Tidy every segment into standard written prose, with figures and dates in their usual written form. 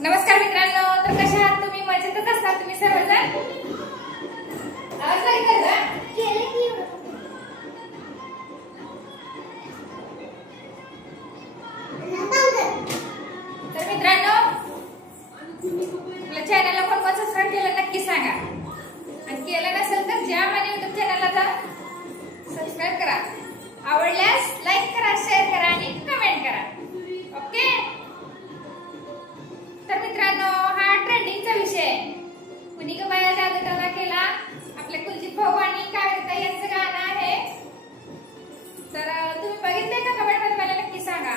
नमस्कार मित्रांनो, तर कशा आहात तुम्ही? मजेतच असतात तुम्ही सर्वजण? आवाज नाही करत? तर मित्रांनो, आपल्या चॅनलला कोण सबस्क्राइब केलं नक्की सांगा, आणि केलं नसेल तर ज्या माझ्या युट्यूब चॅनलला सबस्क्राइब करा, आवडल्यास लाईक करा, शेअर करा आणि कमेंट करा. ओके. तर मित्रांनो, हा ट्रेंडिंगचा विषय आहे. कुणी ग बाया जादू टोना केला, आपल्या कुलजीत भाऊ आणि कावेरीताई यांचं गाणं आहे. तर तुम्ही बघितलंय का? कमेंट मध्ये मला नक्की सांगा.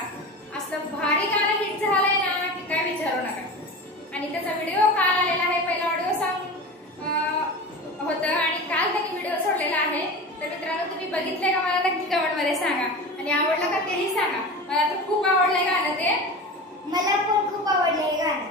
असं भारी गाणं हिट झालंय ना की काय विचारू नका. आणि त्याचा व्हिडिओ काल आलेला आहे. पहिला ऑडिओ सॉन्ग होतं आणि काल त्यांनी व्हिडिओ सोडलेला आहे. तर मित्रांनो, तुम्ही बघितलंय का? मला नक्की कमेंट मध्ये सांगा, आणि आवडलं का तेही सांगा. मला तर खूप आवडलंय गाणं ते. मला पण खूप आवडलंय गाणं.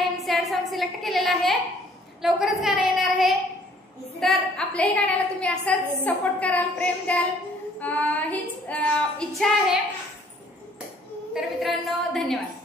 आहे, मी सॅड सॉन्ग सिलेक्ट केलेला आहे. लवकरच गाणं येणार आहे. तर आपल्याही गाण्याला तुम्ही असंच सपोर्ट कराल, प्रेम द्याल, हीच इच्छा आहे. तर मित्रांनो, धन्यवाद.